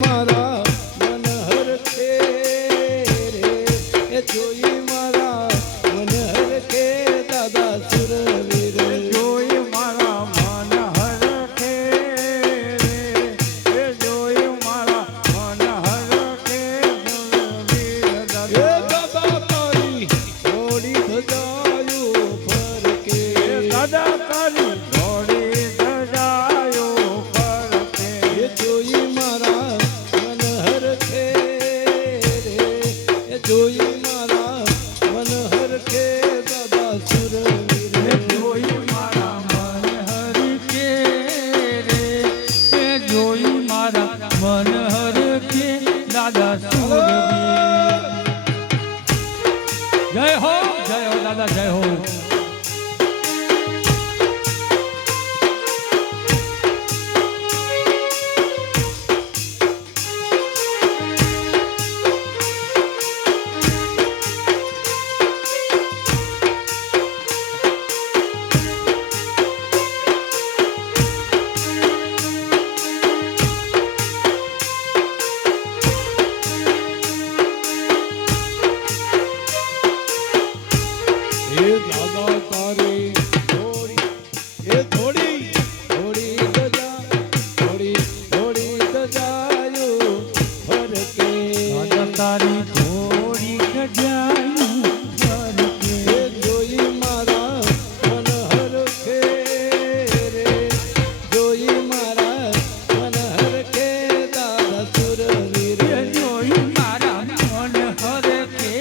મારા મન હરખે રે એ જોઈ મારા મન હરખે દાદા સુરવીર જોઈ મારા મન હરખે રે એ જોઈ મારા મન હરખે સુરવીર એ દાદા તારી થોડી ધજાયું ફરકે દાદા તારી થોડી ધજાયો ફરકે એ જોઈ મારા મન હરખે રે એ જોઈ મારા મન હરખે દાદા સુરવીર જોઈ મારા મન હરખે રે એ જોઈ મારા મન હરખે દાદા સુરવીર જય હો દાદા જય હો એ દાદા તારી થોડી ધજા થોડી ધજાયો ફરકે દાદા તારી થોડી ગજાયું ફરકે એ જોઈ મારા મન હરખે રે જોઈ મારા મન હરખે દાદા સુરવીર જોઈ મારા મન હરખે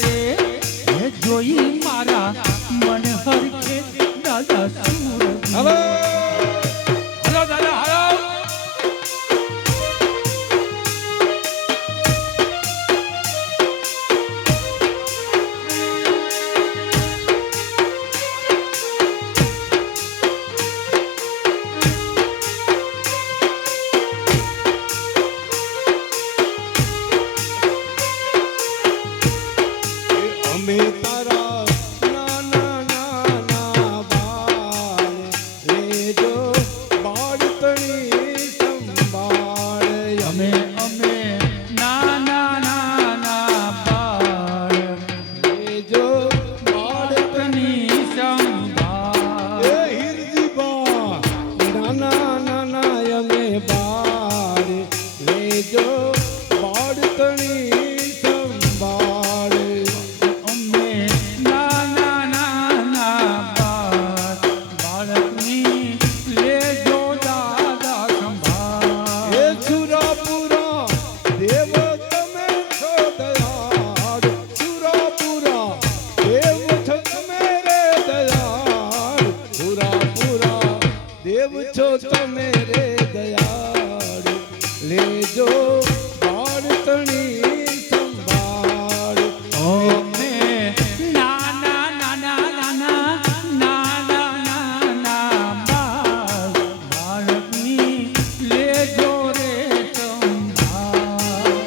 રે જોઈ મારા મન હરખે દાદા સુરવીર હલો હલો દાદા હલો અમે તારા નાના બાળ લેજો બાળતણી સંભાળ અમે નાના બાળ લેજો બાળતણી તની સંભાળ એ હિરજીબા નાના અમે બાળ લેજો બાળતણી સંભાળ અમે નાના બાળકની લેજો દાદા સંભાળ એ સુરાપુરા દેવ તમે છો દયાળ સુરાપુરા દેવ છો તમે રે દયાળ સુરાપુરા દેવ છો તમે રે દયાળ લેજો બાળતણી સંભાળ અમે નાના બાળકની લેજો રે સંભાળ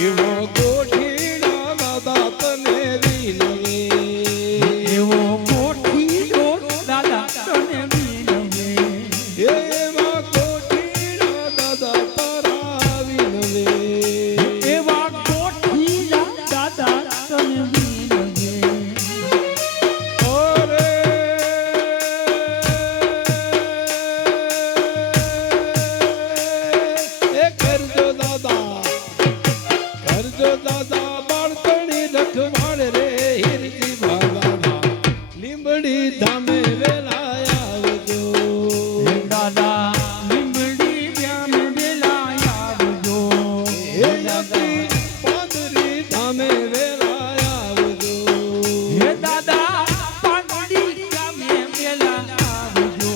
એવો ગોઠીના દાદા તને રીને એવો મોઠીનો દાદા તને વિનવે એવા કોઠીના દાદા તારા વિનવે એવા કોઠીના દાદા તને વિનવે ઓરે એ કરજો દાદા બાળતણી રખવાડ રે હિરજી ભાગાના લીંબડી ધામે વેલા આવજો દાદા લીંબડી વ્યામ વેલા આવજો હે યાતી પાંદરી ધામે વેલા આવજો હે દાદા પાંદડી વ્યામે વેલા આવજો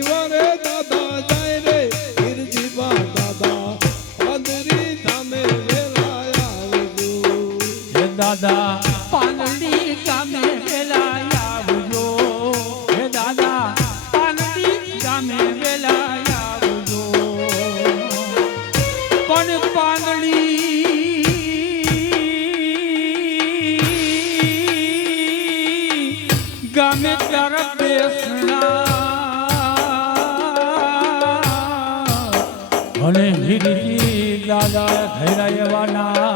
પરિવારે દાદા જાય રે હિરજી બા દાદા પાંદરી ધામે વેલા આવજો હે દાદા પાંદડી ગામે વેલા આવજો હે દાદા પાંદડી ગામે વેલા આવજો પણ પાંદડી ગામે તારા બેસણા અને હિરજી દાદા ઘેરા એવાના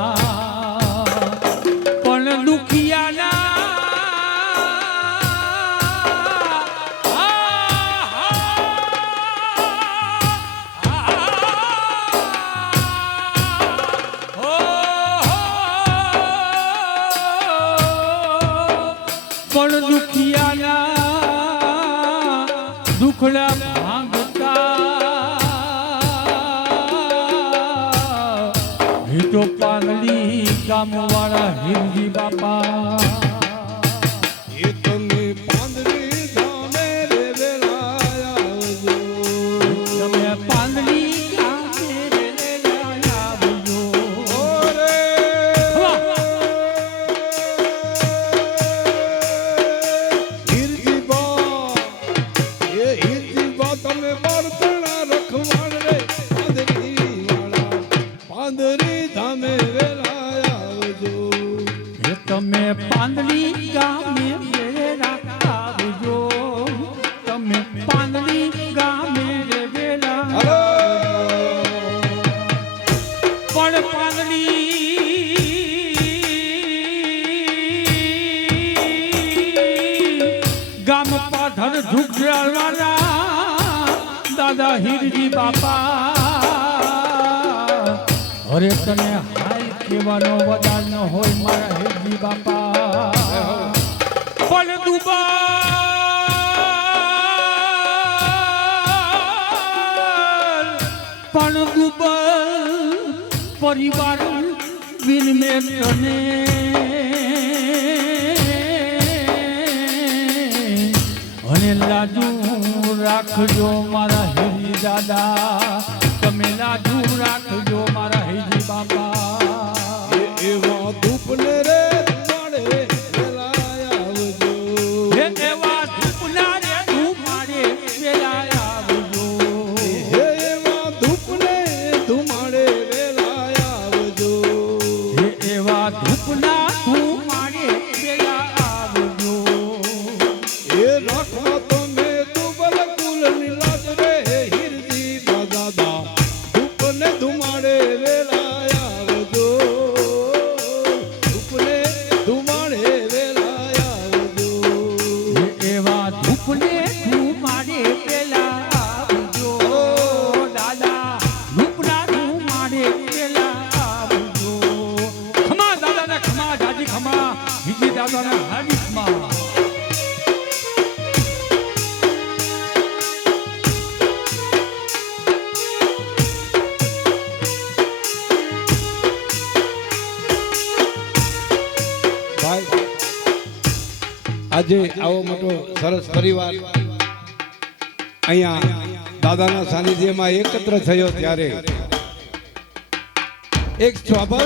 પણ દુખિયાના પણ દુખિયાના દુખડા ભાંગતા હિતો પાંદડી ગામવાળા હિરજી બાપા એ તમે પાંદરી ધામે રે વેલા આવજો તમે પાંદડી ગામે વેલા આવજો ઓરે હિરજી બા એ હિરજી બા તમે બળતણા રખવાડ રે પાંદરી વાળા પાંદરી ધામે વેલા આવજો હે તમે પાંદડી ગામે વેલા આવજો તમે પાંદડી ગામે વેલા હલો પણ પાંદડી ગામ પાથર ઝુકડાવાળા દાદા હિરજી બાપા અરે તને હાય કેવાનો વદાન ન હોય મારા હિરજી બાપા પણ દુબલ પરિવાર બિન મેં તને અને લાજુ રાખજો મારા હિરજી દાદા તમે લાજુ રાખજો મારા હિરજી બાપા એવા ધૂપને રે માડે વેલા આવજો હે એવા ધૂપના રે ધૂમાડે વેલા આવજો હે એવા ધૂપને ધુમાડે વેલા આવજો હે એવા ધૂપના ધૂમાડે વેલા આવજો એ રાખવા તમે દુબલ કુલની લાજ રે હિરજી બા દાદા ધૂપને ધુમાડે વેલા આવજો ધૂપને ધુમાડે વેલા આવજો હે એવા ધૂપને ધૂમાડે વેલા આવજો દાદા ધૂપના ધૂમાડે વેલા આવજો ખમા દાદાના ખમા દાદી ખમા હિરજી દાદાના હાજી ખમા ભાઈ આજે આવો મોટો સરસ પરિવાર અહીંયા દાદાના સાનિધ્યમાં એકત્ર થયો ત્યારે એક સ્વાભાવિક